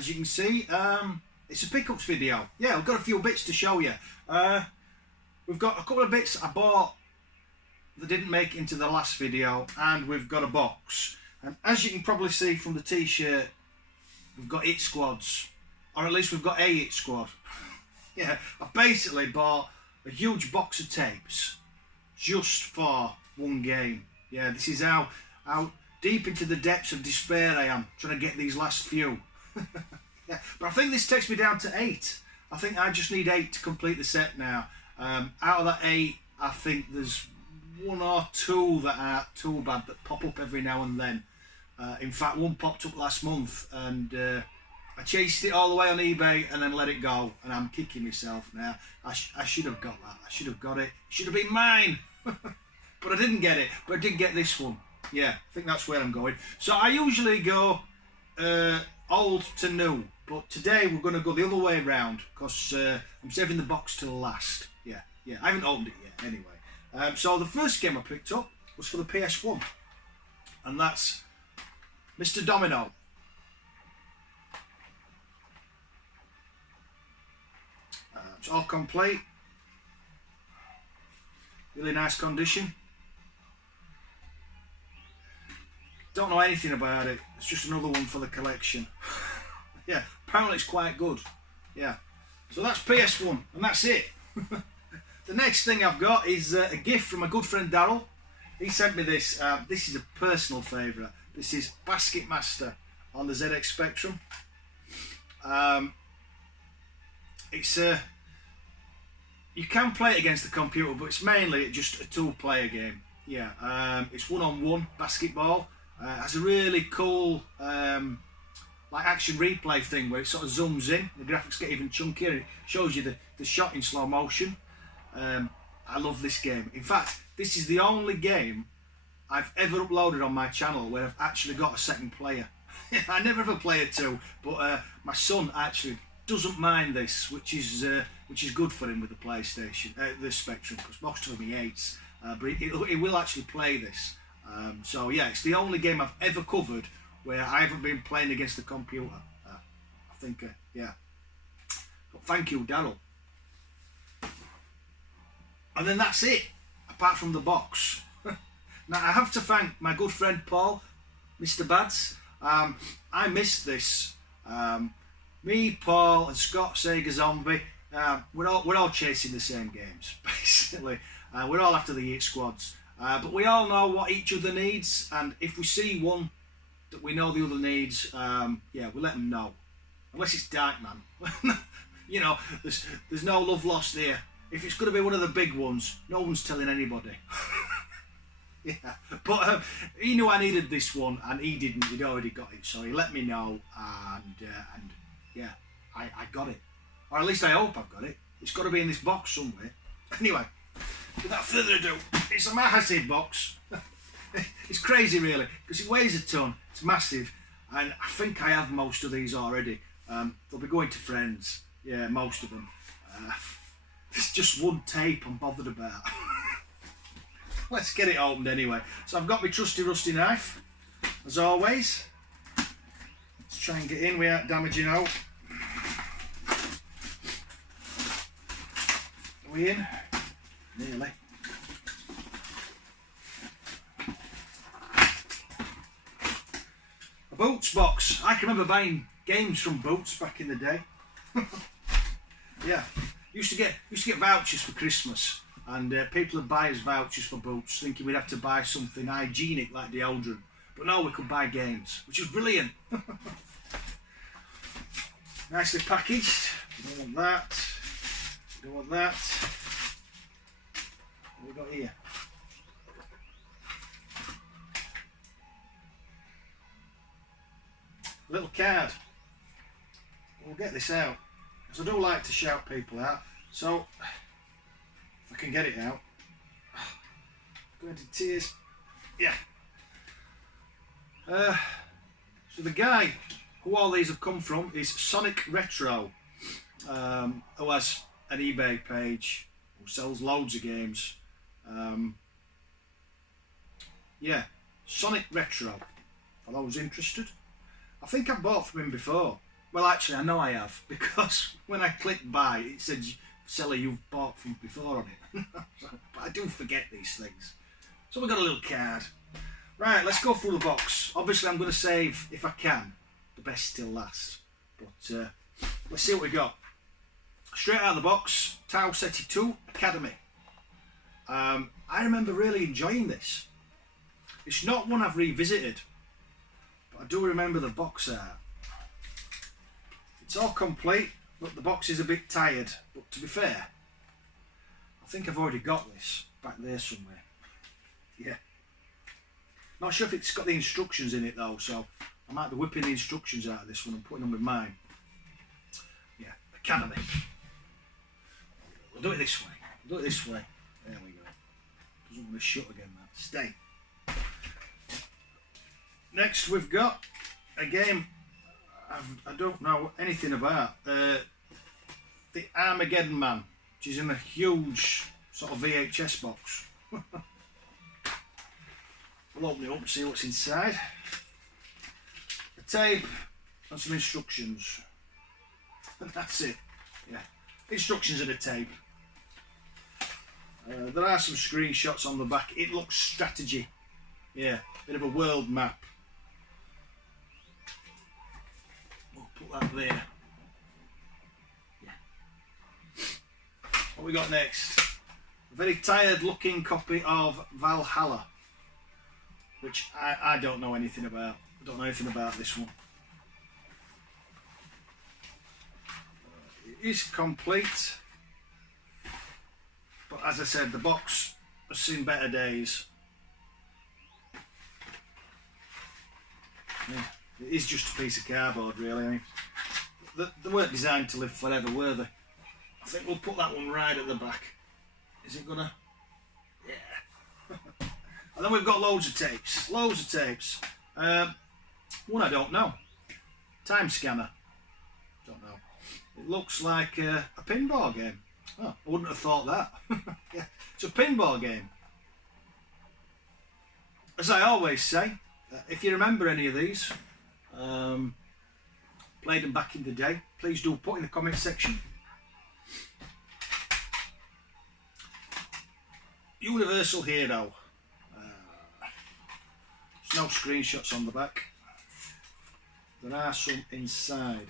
as you can see, it's a pickups video. Yeah, we've got a few bits to show you. We've got a couple of bits I bought that didn't make it into the last video, and we've got a box. And as you can probably see from the t-shirt, we've got hit squads, or at least we've got a hit squad. Yeah, I basically bought a huge box of tapes just for one game. Yeah, this is how deep into the depths of despair I am, trying to get these last few. Yeah, but I think this takes me down to 8. I think I just need 8 to complete the set now. Out of that 8, I think there's 1 or 2 that are too bad that pop up every now and then. In fact, one popped up last month, and I chased it all the way on eBay and then let it go, and I'm kicking myself now. I should have got that. I should have got it. It should have been mine. But I didn't get it. But I did get this one. Yeah, I think that's where I'm going. So I usually go old to new, but today we're going to go the other way around, because I'm saving the box till last. Yeah, I haven't opened it yet anyway. So the first game I picked up was for the PS1, and that's Mr. Domino. It's all complete, really nice condition. Don't know anything about it. It's just another one for the collection. Yeah, apparently it's quite good. Yeah, so that's PS1, and that's it. The next thing I've got is a gift from my good friend Daryl. He sent me this. This is a personal favourite. This is Basketmaster on the ZX Spectrum. It's you can play it against the computer, but it's mainly just a 2-player game. Yeah, it's one-on-one basketball. Has a really cool like action replay thing where it sort of zooms in. The graphics get even chunkier. It shows you the shot in slow motion. I love this game. In fact, this is the only game I've ever uploaded on my channel where I've actually got a second player. I never ever play it too, but my son actually doesn't mind this, which is good for him with the PlayStation, the Spectrum, because most of them he hates. But he will actually play this. So yeah, it's the only game I've ever covered where I haven't been playing against the computer. I think, yeah. But thank you, Daryl. And then that's it, apart from the box. Now I have to thank my good friend Paul, Mr. Bads. I missed this. Me, Paul, and Scott Sega Zombie. We're all chasing the same games, basically. We're all after the hit squads. But we all know what each other needs, and if we see one that we know the other needs, yeah, we let them know. Unless it's Dark Man. You know, there's no love lost here. If it's going to be one of the big ones, no one's telling anybody. Yeah, but he knew I needed this one, and he didn't. He'd already got it, so he let me know, and yeah, I got it. Or at least I hope I've got it. It's got to be in this box somewhere. Anyway, without further ado, it's a massive box. It's crazy, really, because it weighs a ton. It's massive, and I think I have most of these already. They'll be going to friends. Yeah, most of them. It's just one tape I'm bothered about. Let's get it opened anyway. So I've got my trusty rusty knife, as always. Let's try and get in without damaging out. Are we in? Nearly. A Boots box. I can remember buying games from Boots back in the day. Yeah. Used to get vouchers for Christmas, and people would buy us vouchers for Boots, thinking we'd have to buy something hygienic like deodorant. But no, we could buy games, which was brilliant. Nicely packaged. We don't want that. We don't want that. What have we got here? A little card. We'll get this out. So I do like to shout people out, so if I can get it out, going to tears. Yeah. So the guy who all these have come from is Sonic Retro, who has an eBay page, who sells loads of games. Yeah, Sonic Retro, for those interested. I think I've bought from him before. Well, actually, I know I have, because when I clicked buy, it said, seller you've bought from before on it. But I do forget these things. So we've got a little card. Right, let's go through the box. Obviously, I'm going to save, if I can, the best still last. But let's see what we got. Straight out of the box, Tau Ceti 2 Academy. I remember really enjoying this. It's not one I've revisited, but I do remember the box art. It's all complete, but the box is a bit tired. But to be fair, I think I've already got this back there somewhere. Yeah. Not sure if it's got the instructions in it though, so I might be whipping the instructions out of this one and putting them with mine. Yeah, Academy. We'll do it this way. We'll do it this way. There we go. Doesn't want to shut again, that. Stay. Next we've got a game I don't know anything about. The Armageddon Man, which is in a huge sort of VHS box. We'll open it up and see what's inside. A tape and some instructions. And that's it. Yeah. Instructions and a tape. There are some screenshots on the back. It looks strategy. Yeah, bit of a world map. We'll put that there. Yeah. What we got next? A very tired looking copy of Valhalla, which I don't know anything about. I don't know anything about this one. It is complete. But as I said, the box has seen better days. Yeah, it is just a piece of cardboard, really. I mean, they weren't designed to live forever, were they? I think we'll put that one right at the back. Is it gonna? Yeah. And then we've got loads of tapes. Loads of tapes. One I don't know. Time scanner. Don't know. It looks like a pinball game. Oh, I wouldn't have thought that. Yeah, it's a pinball game. As I always say, if you remember any of these, played them back in the day, please do put in the comment section. Universal Hero. There's no screenshots on the back. There are some inside.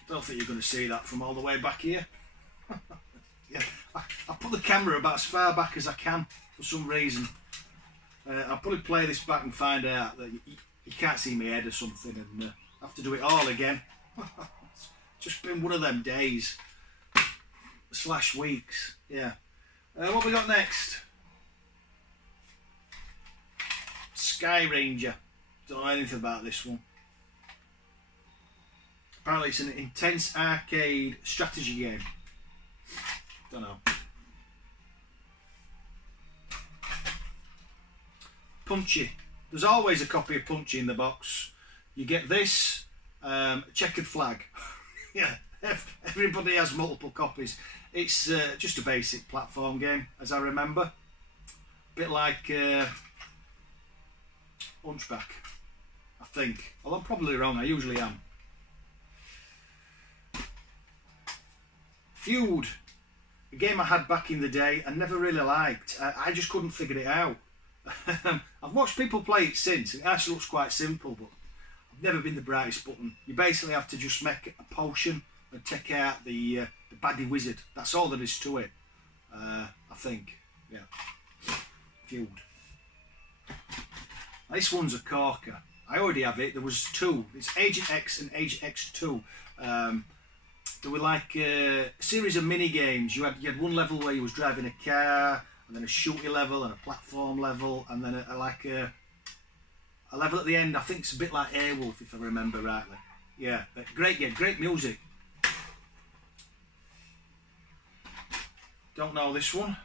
I don't think you're going to see that from all the way back here. Yeah, I put the camera about as far back as I can for some reason. I'll probably play this back and find out that you can't see my head or something, and have to do it all again. It's just been one of them days / weeks. Yeah. What we got next? Sky Ranger. Don't know anything about this one. Apparently it's an intense arcade strategy game. Don't know. Punchy. There's always a copy of Punchy in the box. You get this, checkered flag. Yeah, everybody has multiple copies. It's just a basic platform game, as I remember. A bit like Hunchback, I think. Although I'm probably wrong, I usually am. Feud. A game I had back in the day and never really liked. I just couldn't figure it out. I've watched people play it since. It actually looks quite simple, but I've never been the brightest button. You basically have to just make a potion and take out the baddie wizard. That's all there is to it. I think. Yeah. Feud. This one's a corker. I already have it. There was two. It's Agent X and Agent X2. There were like a series of mini games. You had one level where you was driving a car, and then a shooting level and a platform level, and then a level at the end. I think it's a bit like Airwolf, if I remember rightly. Yeah, great game, great music. Don't know this one.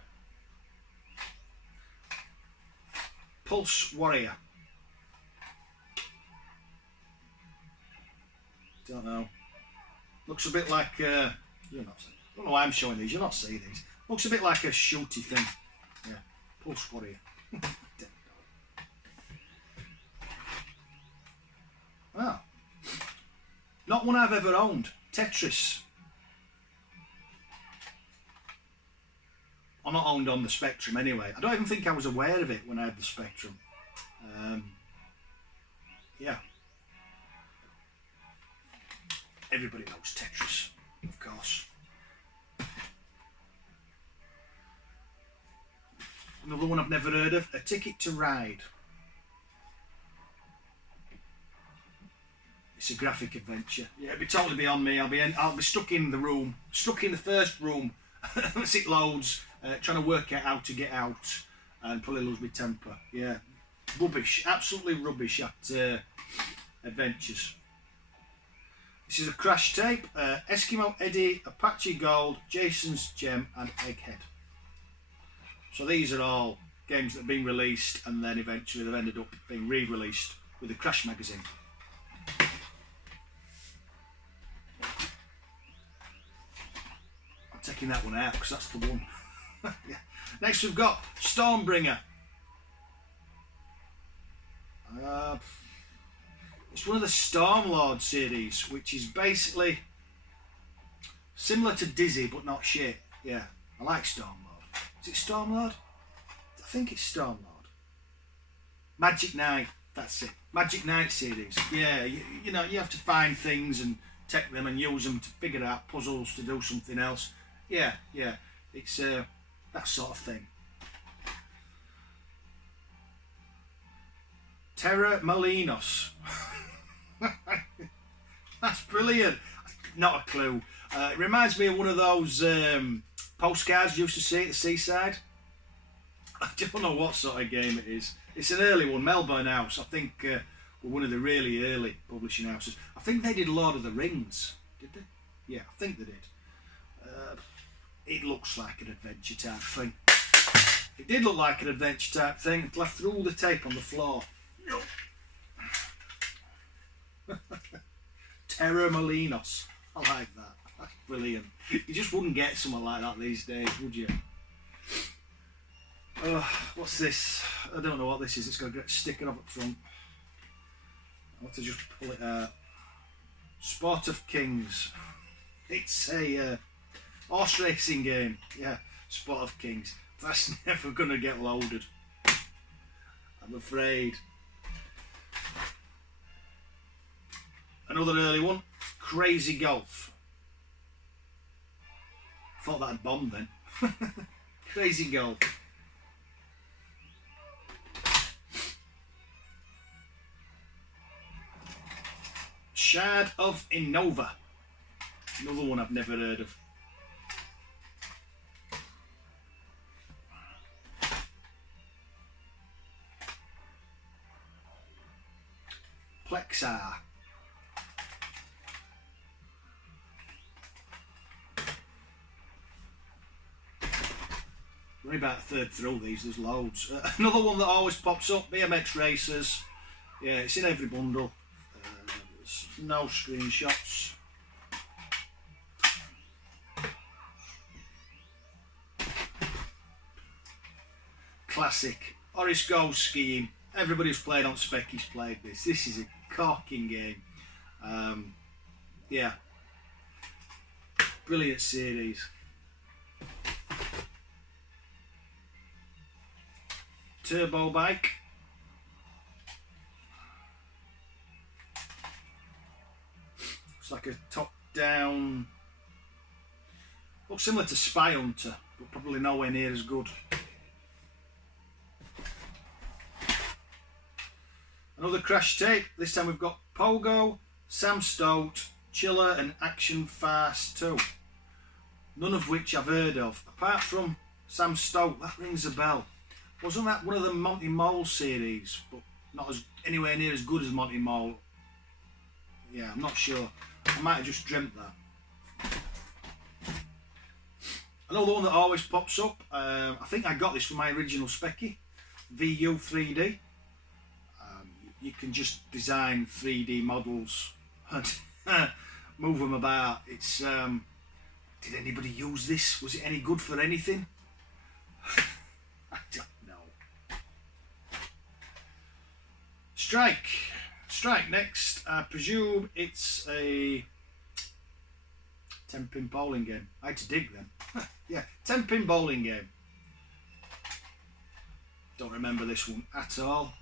Pulse Warrior. Don't know. Looks a bit like, you're not seeing, I don't know why I'm showing these, you're not seeing these. Looks a bit like a shooty thing. Yeah, Pulse Warrior. Ah. Not one I've ever owned. Tetris. I'm not owned on the Spectrum anyway. I don't even think I was aware of it when I had the Spectrum. Yeah. Everybody knows Tetris, of course. Another one I've never heard of, A Ticket to Ride. It's a graphic adventure. Yeah, it'll be totally beyond me. I'll be stuck in the room, stuck in the first room as it loads, trying to work out how to get out, and probably lose my temper. Yeah, rubbish, absolutely rubbish at adventures. This is a crash tape. Eskimo Eddie, Apache Gold, Jason's Gem, and Egghead. So these are all games that have been released and then eventually they've ended up being re-released with the Crash magazine. I'm taking that one out because that's the one. Yeah. Next we've got Stormbringer. It's one of the Stormlord series, which is basically similar to Dizzy but not shit. Yeah, I like Stormlord. Is it Stormlord? I think it's Stormlord. Magic Knight, that's it. Magic Knight series. Yeah, you know, you have to find things and take them and use them to figure out puzzles to do something else. Yeah, it's that sort of thing. Terra Molinos. That's brilliant. Not a clue. It reminds me of one of those postcards you used to see at the seaside. I don't know what sort of game it is. It's an early one, Melbourne House. I think were one of the really early publishing houses. I think they did Lord of the Rings. Did they? Yeah, I think they did. It looks like an adventure type thing. It did look like an adventure type thing until I threw all the tape on the floor. Terra Molinos. I like that. That's brilliant. You just wouldn't get something like that these days, would you? What's this? I don't know what this is. It's got a great sticker up front. I'll have to just pull it out. Sport of Kings. It's a horse racing game. Yeah, Sport of Kings. That's never going to get loaded, I'm afraid. Another early one, Crazy Golf. Thought that had bombed then. Crazy Golf. Shard of Innova. Another one I've never heard of. Plexar. We're only about a third through these, there's loads. Another one that always pops up, BMX Racers. Yeah, it's in every bundle. There's no screenshots. Classic. Horace Goes Skiing. Everybody who's played on Specky's played this. This is a corking game. Yeah. Brilliant series. Turbo Bike. It's like a top-down. Looks similar to Spy Hunter, but probably nowhere near as good. Another crash tape. This time we've got Pogo, Sam Stout, Chiller, and Action Fast 2. None of which I've heard of, apart from Sam Stout. That rings a bell. Wasn't that one of the Monty Mole series, but not as anywhere near as good as Monty Mole? Yeah, I'm not sure. I might have just dreamt that. Another one that always pops up. I think I got this from my original Specky, VU 3D. You can just design 3D models and move them about. It's did anybody use this? Was it any good for anything? I don't know. Strike next. I presume it's a 10-pin bowling game. I had to dig then. Yeah, 10-pin bowling game. Don't remember this one at all.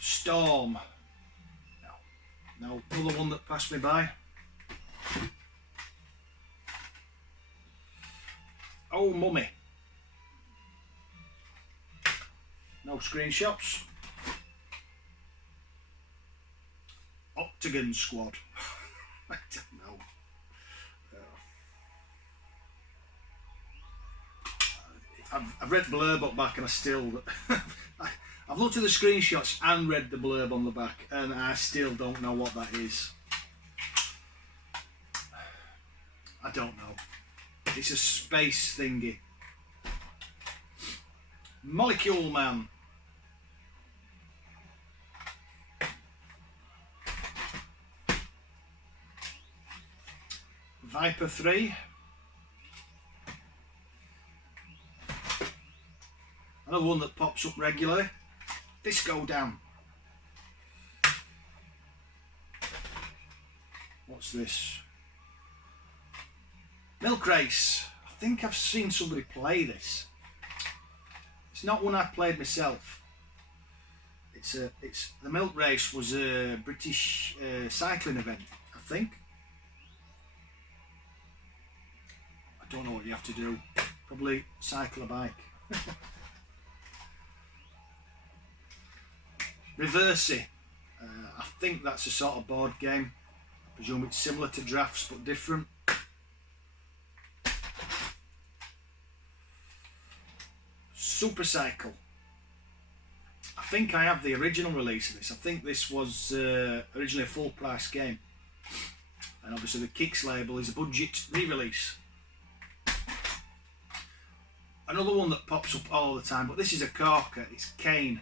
Storm. No, another one that passed me by. Oh, Mummy. No screenshots. Octagon Squad. I don't know. I've read the blurb up back and I still... I've looked at the screenshots and read the blurb on the back and I still don't know what that is. I don't know. It's a space thingy. Molecule Man. Viper 3. Another one that pops up regularly. Disco Down. What's this? Milk Race. I think I've seen somebody play this. It's not one I've played myself. It's the Milk Race was a British cycling event, I think. I don't know what you have to do. Probably cycle a bike. Reversi. I think that's a sort of board game. I presume it's similar to drafts but different. Super Cycle. I think I have the original release of this. I think this was originally a full price game. And obviously the Kicks label is a budget re-release. Another one that pops up all the time, but this is a corker. It's Kane.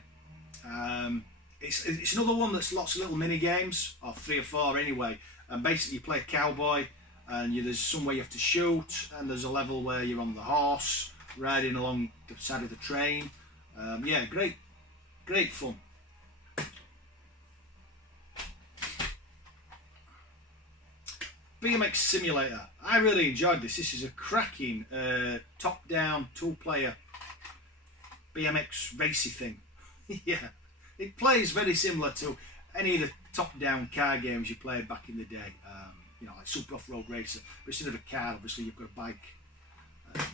It's another one that's lots of little mini games, or 3 or 4 anyway. And basically you play a cowboy, and there's somewhere you have to shoot, and there's a level where you're on the horse, riding along the side of the train. Yeah, great fun. BMX Simulator. I really enjoyed this. This is a cracking top-down 2-player BMX racy thing. Yeah, it plays very similar to any of the top-down car games you played back in the day. You know, like Super Off-Road Racer. But instead of a car, obviously you've got a bike.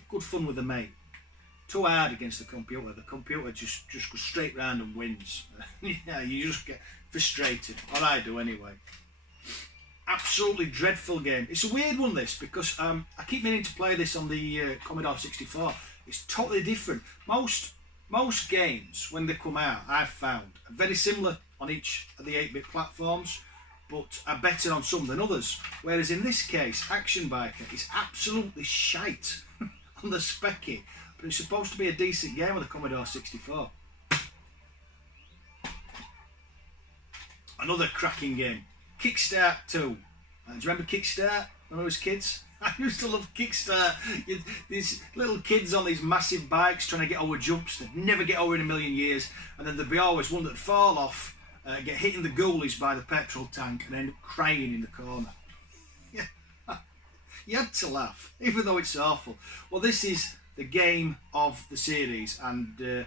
Good fun with a mate. Too hard against the computer. The computer just goes straight round and wins. Yeah, you just get frustrated. Or I do anyway. Absolutely dreadful game. It's a weird one, this, because I keep meaning to play this on the Commodore 64. It's totally different. Most games, when they come out, I've found, are very similar on each of the 8-bit platforms, but are better on some than others. Whereas in this case, Action Biker is absolutely shite on the specky, but it's supposed to be a decent game on the Commodore 64. Another cracking game. Kickstart 2. Do you remember Kickstart when I was kids? I used to love Kickstart. These little kids on these massive bikes trying to get over jumps that never get over in a million years, and then there'd be always one that'd fall off, get hit in the goalies by the petrol tank, and end up crying in the corner. Yeah. You had to laugh, even though it's awful. Well, this is the game of the series, and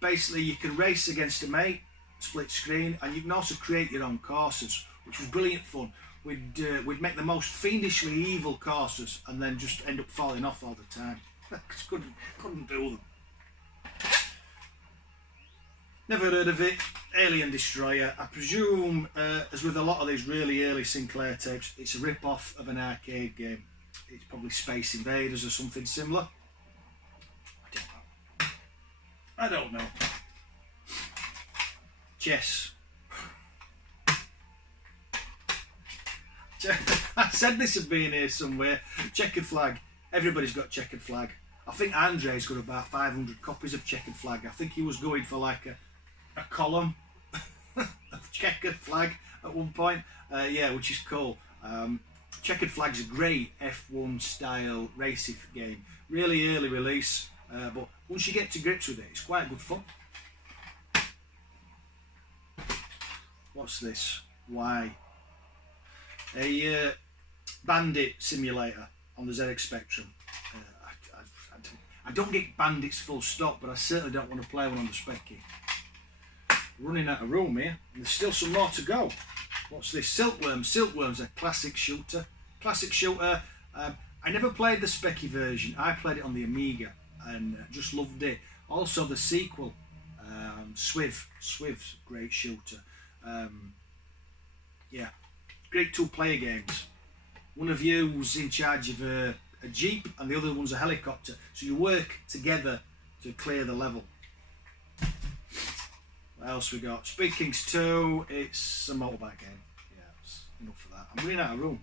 basically you can race against a mate, split screen, and you can also create your own courses, which was brilliant fun. We'd make the most fiendishly evil courses and then just end up falling off all the time. couldn't do them. Never heard of it. Alien Destroyer. I presume, as with a lot of these really early Sinclair tapes, it's a rip-off of an arcade game. It's probably Space Invaders or something similar. I don't know. Chess. I said this would be in here somewhere. Checkered Flag. Everybody's got Checkered Flag. I think Andre's got about 500 copies of Checkered Flag. I think he was going for like a column of Checkered Flag at one point. Yeah, which is cool. Checkered Flag's a great F1 style racing game. Really early release. but once you get to grips with it, it's quite good fun. What's this? Why? A bandit simulator on the ZX Spectrum. I don't get bandits full stop, but I certainly don't want to play one on the Specky. Running out of room here, and there's still some more to go. What's this? Silkworm. Silkworm's a classic shooter. Classic shooter. I never played the Specky version. I played it on the Amiga and just loved it. Also the sequel, Swiv. Swiv's a great shooter. Yeah, great two-player games. One of you's in charge of a jeep and the other one's a helicopter, so you work together to clear the level. What else we got? Speed Kings 2, it's a motorbike game. Yeah, that's enough of that. I'm running out of room.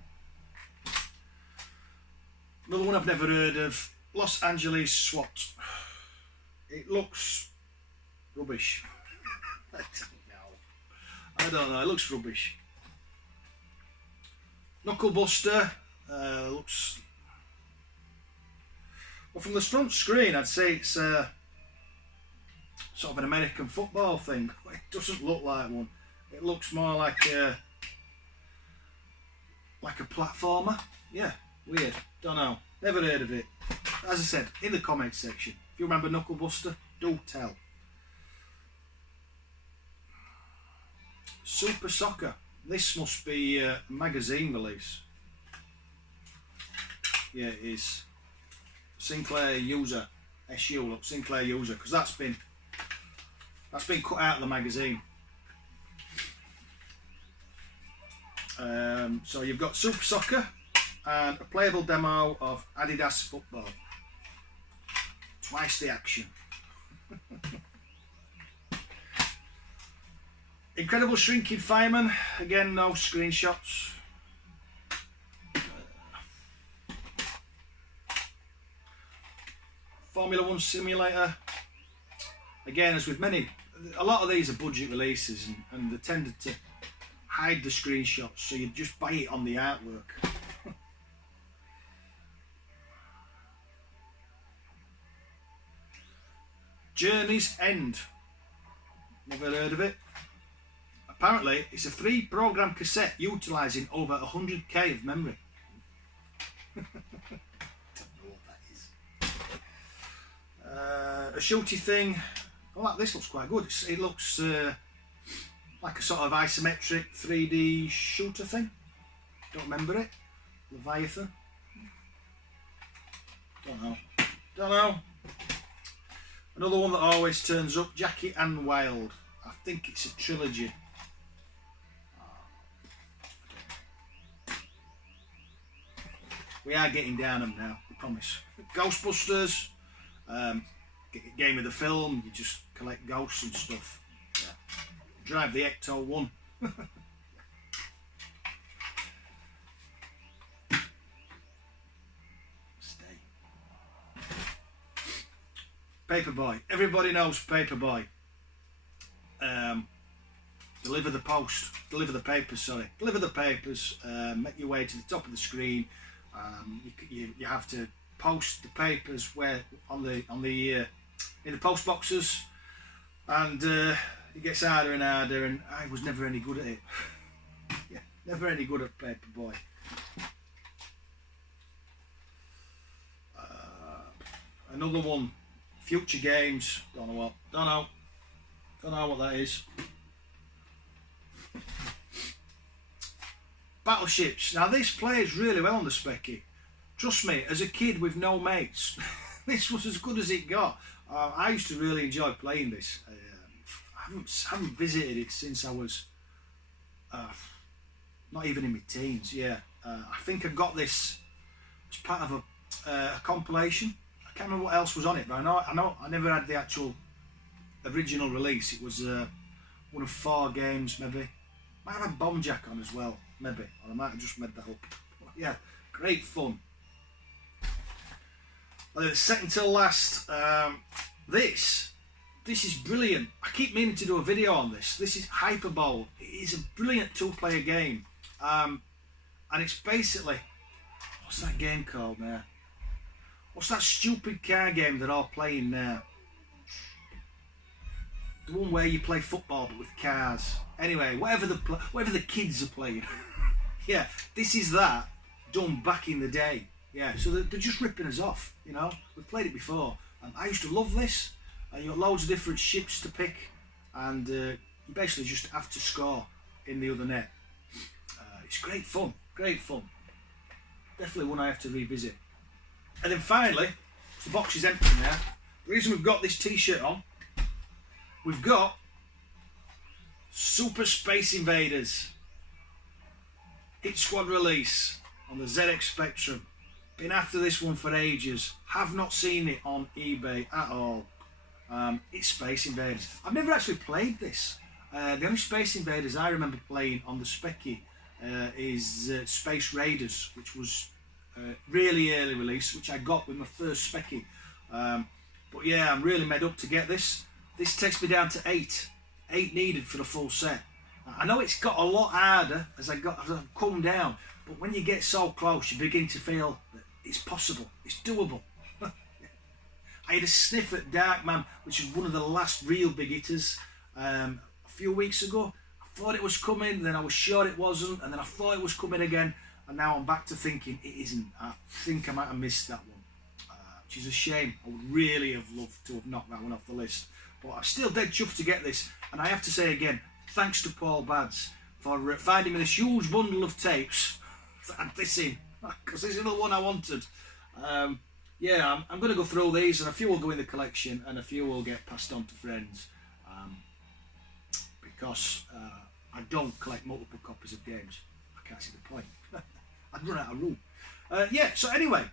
Another one I've never heard of, Los Angeles SWAT. It looks rubbish. I don't know, it looks rubbish. Knucklebuster looks... Well, from the front screen, I'd say it's sort of an American football thing. It doesn't look like one. It looks more like a platformer. Yeah, weird. Don't know. Never heard of it. As I said, in the comments section, if you remember Knucklebuster, do tell. Super Soccer. This must be a magazine release. Yeah, it is. Sinclair User, SU, look, Sinclair User, because that's been cut out of the magazine. So you've got Super Soccer and a playable demo of Adidas Football. Twice the action. Incredible Shrinking Fireman, again no screenshots. Formula 1 Simulator, again as with many, a lot of these are budget releases and they tended to hide the screenshots, so you just buy it on the artwork. Journey's End, never heard of it. Apparently it's a 3-program cassette utilising over 100k of memory. A shooty thing. Oh, this looks quite good. It looks like a sort of isometric 3D shooter thing. Don't remember it. Leviathan. Don't know. Don't know. Another one that always turns up, Jackie and Wild. I think it's a trilogy. We are getting down them now, I promise. Ghostbusters. Game of the film, you just collect ghosts and stuff. Yeah. Drive the Ecto 1. Stay. Paperboy. Everybody knows Paperboy. Deliver the post. Deliver the papers, sorry. Deliver the papers. Make your way to the top of the screen. You have to post the papers where in the post boxes, and it gets harder and harder, and I was never any good at it. Yeah, never any good at Paperboy. Another one, Future Games. Don't know what that is. Battleships. Now this plays really well on the Specky. Trust me, as a kid with no mates, this was as good as it got. I used to really enjoy playing this. I haven't visited it since I was not even in my teens. Yeah, I think I got this as part of a compilation. I can't remember what else was on it, but I know I never had the actual original release. It was one of 4 games, maybe. Might have had Bomb Jack on as well, maybe, or I might have just made that up. Yeah, great fun. And then second to last, this is brilliant. I keep meaning to do a video on this. This is Hyperbole. It is a brilliant 2-player game, and it's basically, what's that game called now? What's that stupid car game they're all playing now? The one where you play football but with cars. Anyway, whatever the kids are playing. Yeah, this is that done back in the day. Yeah, so they're just ripping us off, you know. We've played it before. I used to love this. You got loads of different ships to pick, and you basically just have to score in the other net. It's great fun, great fun. Definitely one I have to revisit. And then finally, the box is empty now. The reason we've got this t-shirt on, we've got Super Space Invaders Hit Squad release on the ZX Spectrum. Been after this one for ages. Have not seen it on eBay at all. It's Space Invaders. I've never actually played this. The only Space Invaders I remember playing on the Specky is Space Raiders, which was really early release, which I got with my first Specky. But yeah, I'm really made up to get this. This takes me down to 8. 8 needed for the full set. I know it's got a lot harder as I've come down, but when you get so close, you begin to feel that it's possible, it's doable. I had a sniff at Darkman, which is one of the last real big hitters, a few weeks ago. I thought it was coming, then I was sure it wasn't, and then I thought it was coming again, and now I'm back to thinking it isn't. I think I might have missed that one, which is a shame. I would really have loved to have knocked that one off the list, but I'm still dead chuffed to get this. And I have to say again, thanks to Paul Bads for finding me this huge bundle of tapes to add this in, because this is the one I wanted. Yeah, I'm going to go through these, and a few will go in the collection and a few will get passed on to friends, because I don't collect multiple copies of games. I can't see the point. I'd run out of room. Yeah, so anyway,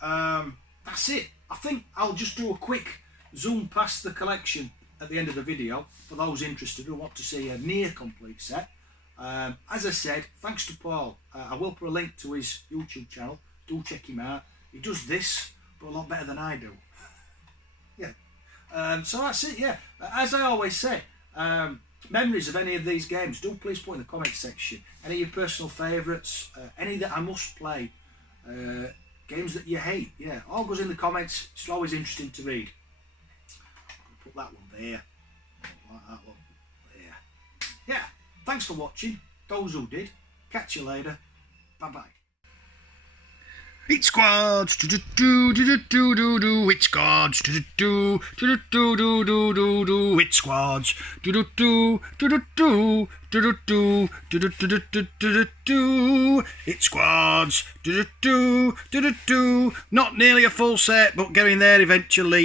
that's it. I think I'll just do a quick zoom past the collection at the end of the video for those interested who want to see a near complete set. As I said, thanks to Paul. I will put a link to his YouTube channel. Do check him out. He does this, but a lot better than I do. Yeah. So that's it, yeah. As I always say, memories of any of these games, do please put in the comments section. Any of your personal favourites, any that I must play, games that you hate, yeah, all goes in the comments. It's always interesting to read. Put that one there, like that one there. Yeah, thanks for watching, those who did. Catch you later, bye bye. Hitsquads, hitsquads, hitsquads, hitsquads, not nearly a full set, but getting there eventually.